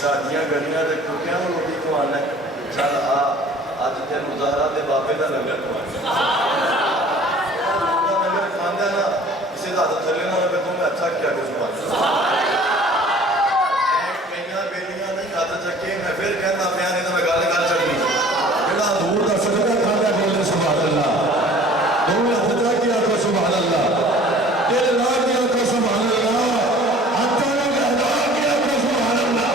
ساڈیاں گلیاں دے کتیاں نوں روٹی کھوانا ہے، چل آ اج تینوں زہرا دے بابے دا لنگر کھوانا لنگر کھاندے نا کسی دا ہاتھ تھلے نہ ہوے تو میں اچھا کیا کچھ کھوانا کئیاں بیلیاں نہیں ہاتھ چکے میں پھر کہنا پیا نہیں تو میں گل کر چڑنی جڑا حضور دا صدقہ کھاندا بولے سبحان اللہ دو ہاتھ چا کے آکھو سبحان اللہ دل لا کے آکھو سبحان اللہ ہاتھاں نال لا کے آکھو سبحان اللہ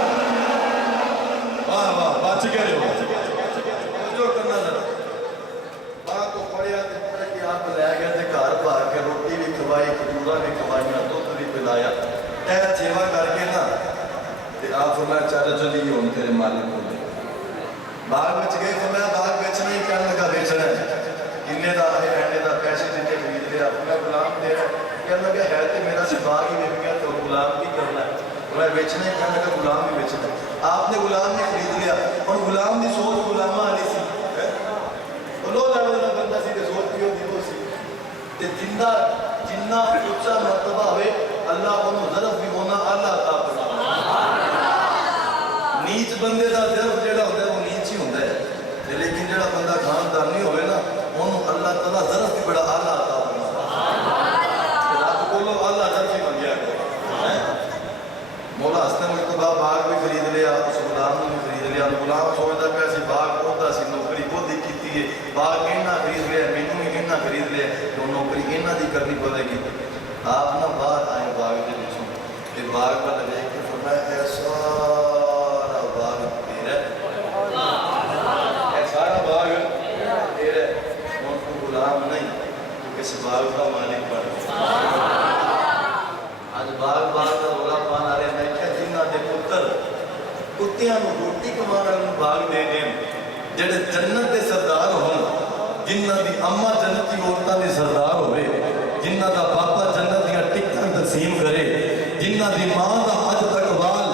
واہ واہ بچ گئے ہو جو کرنا ذرا باہر تو پڑھیا تے پڑھ کے آپ لے گئے تے گھر پا کے روٹی بھی کھوائی کھجوراں بھی کھوائیاں دودھ بھی پلایا اے سیوا کر کے نا تے آپ فرمایا چل چلی ہن تیرے مالک کو لے باغ وچ گئے فرمایا باغ بیچنا ہی کہنے لگا بیچنا ہے کنے دا ہے اینڈے دا پیسے دیتے خرید لیا اپنا غلام دے رہا کہنے لگا ہے تے میرا سے باغ ہی مل گیا تو غلام کی کرنا ہے میں بیچنا ہی کہنے لگا غلام بھی بیچنا ہے آپ نے غلام بھی خرید لیا اور غلام دی سوچ غلامہ والی سی لو لیول دا بندہ سی تے سوچ بھی ہوندی وہ سی تے جنہ اونچا مرتبہ ہوئے اللہ انہوں ظرف بھی ہونا اللہ عطا فرمائے نیچ بندے دا ظرف جڑا ہوتا ہے وہ نیچ ہی ہوتا ہے لیکن جڑا بندہ خاندانی ہوئے نا انہوں اللہ تعالیٰ ظرف بھی بڑا اللہ عطا فرمائے رب بولو اللہ ظرف ہی بن گیا مولا حسن مجتبہ باغ بھی خرید لیا اس غلام نے بھی خرید لیا غلام سوچتا پیا سی باغ ہوتا سی نوکری خود ہی کیتی ہے باغ اینا خرید لیا مینوں بھی اینا خرید لیا تو نوکری اینا دی کرنی پڑے گی آپ نہ باہر آئے باغ کے پیچھوں کہ باغ پر لگے کہ فرمایا اے سارا باغ تیرا اے سارا باغ تیرا ان کو غلام نہیں تو کس باغ کا مالک بن آج باغ باغ کا رولا پان آ رہے میں کیا جنہ دے پتر کتیاں نو روٹی کمانا انہوں باغ دے دیں جڑے جنت دے سردار ہوں جنہ دی اماں جنت کی عورتاں دے سردار ہوئے جنہ دا باپا جنت دیا ٹکٹاں تقسیم کرے جنہ دی ماں دا حج تک وال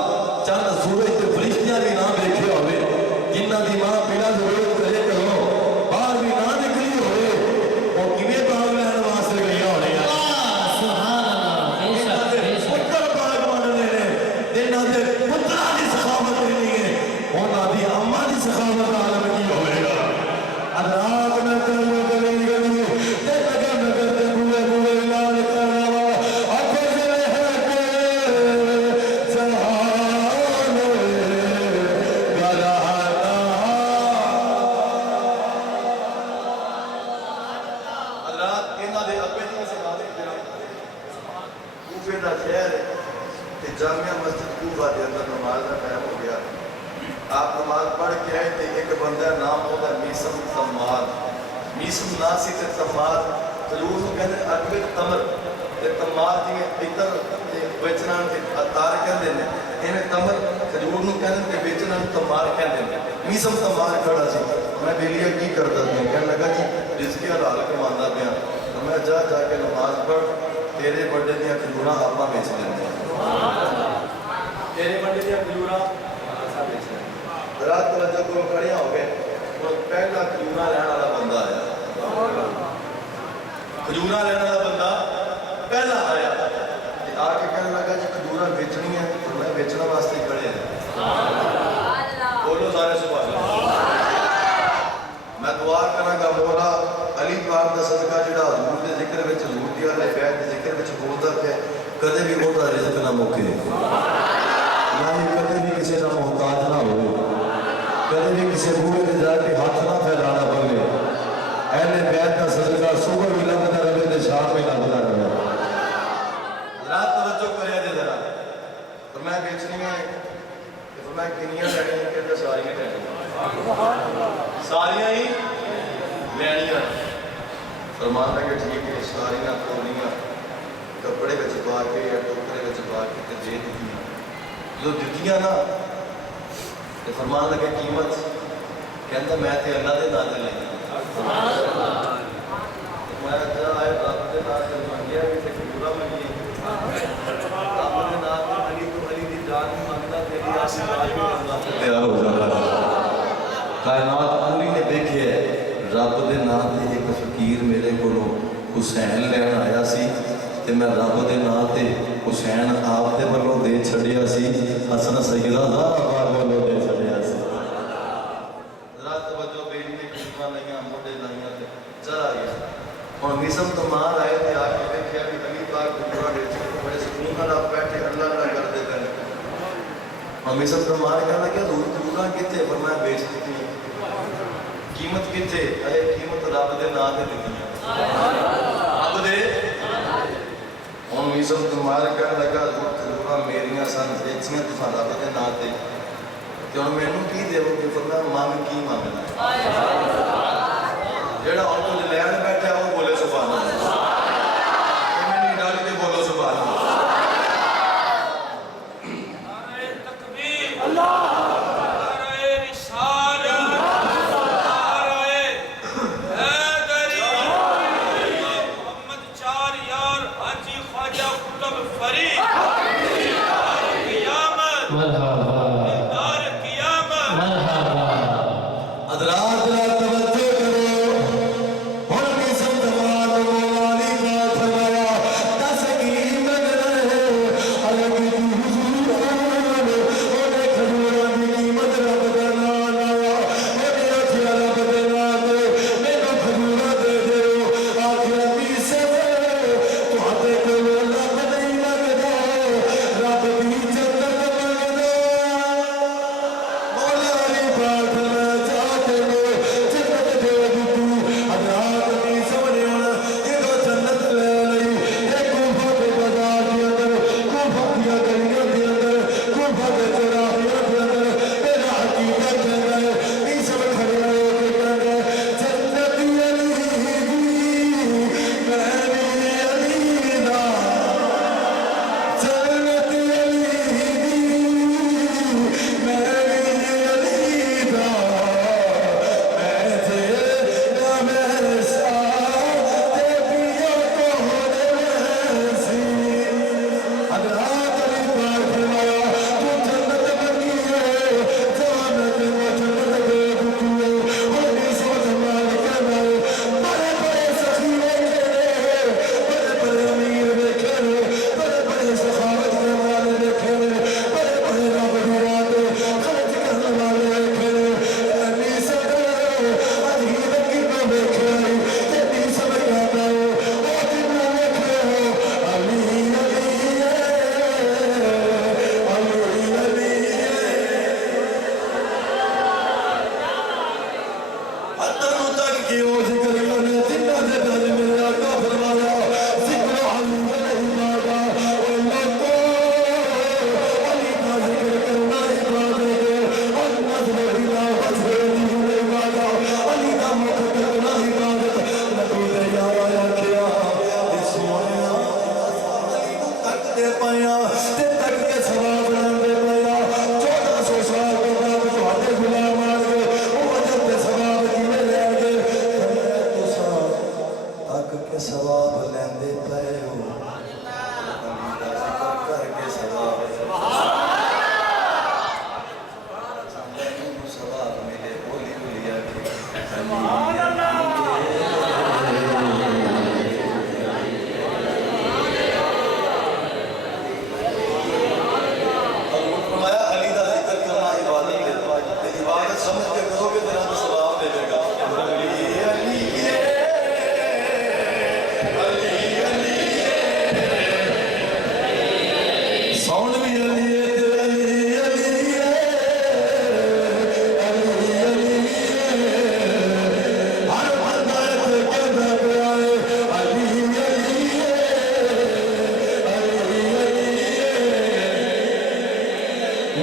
چند سورج تے فرشتیاں بھی نہ دیکھے ہوئے جنہ دی ماں بلا ضرورت کرے کرو باہر بھی نہ نکلی ہوئے وہ کیویں باغ لین واسطے گئی ہونے جامعہ مسجد کوفہ دے اندر نماز کا ٹائم ہو گیا آپ نماز پڑھ کے آئے تھے ایک بندہ نام ہوتا میسم تمار میسم ناسی تے تمار تجور کو کہتے ہیں اکبر تمر تے تمار جی پیتر بیچنا تار کہتے ہیں انہیں تمر تجور کو کہتے ہیں بیچنا تمار کہتے ہیں میسم تمار کھڑا سی میں بیلیا کی کرتا تھا کہنے لگا جی رزقی حلال کمانا پیا تو میں جا کے نماز پڑھ تیرے بڑے دیا کھجوراں آپا بیچ دیں تیرے بڑے دیا کھجوراں آپا بیچ دیں رات کو جب وہ کھڑیاں ہو گئے وہ پہلا کھجوراں لینا والا بندہ آیا کھجوراں لینا والا بندہ پہلا آیا آ کے کہنے لگا جی کھجوراں بیچنی ہے تو میں بیچنا واسطے کھڑے ہیں بولو سارے سبحان اللہ میں دعا کرنا گا مولا علی پاک دا صدقہ جڑا حضور دے ذکر وچ حضور دی والے بیت دے ذکر وچ بولدا پیا کدے بھی وہ رزق نہ مکے یعنی کدے بھی کسی دا محتاج نہ ہوئے کدے بھی کسی بوئے تے جا کے ہاتھ نہ پھیلانا پڑے اہل بیت دا صدقہ صبح بھی لگتا رہے تے شام میں لگتا رہے رات توجہ کریا جے ذرا تو میں بیچنی ہے تو میں کنیاں لینیاں کہتے ساریاں لینیاں ساریاں ہی لینیاں فرمان لگے ٹھیک ہے ساریاں کھولنیاں کپڑے وچ پا کے یا ٹوکرے وچ پا کے تے دے دتیاں جو دتیاں نا تے فرمان لگے قیمت کہندا میں تے اللہ دے نام تے لینا سبحان اللہ میں جا آئے رب دے نام تے منگیا کہ تے پورا منگی رب دے نام تے علی تو علی دی جان منگدا تیری آشیرواد بھی اللہ تے تیار ہو جاتا کائنات پوری نے دیکھے رب دے نام تے ایک فقیر میرے کولوں حسین لین آیا سی تے میں رب دے نام تے حسین آپ دے ولوں دے چھڑیا سی حسن سیدہ زہرا ہمیں سب فرمان کہنا کہ حضور قبولہ کتے فرمایا بیچ دیتی ہیں قیمت کتے اے قیمت رب دے نا دے دیتی ہیں رب دے ہمیں سب فرمان کہنا لگا حضور قبولہ میریاں سن بیچیاں تو رب دے نا دے کہ انہوں میں انہوں کی دے وہ کہ فرمایا مانگ کی مانگنا ہے جیڑا ان کو لین بیٹھا ہے وہ بولے سبحان اللہ میں نہیں ڈال کے بولو سبحان اللہ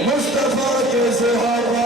مصطفیٰ کے صحابہ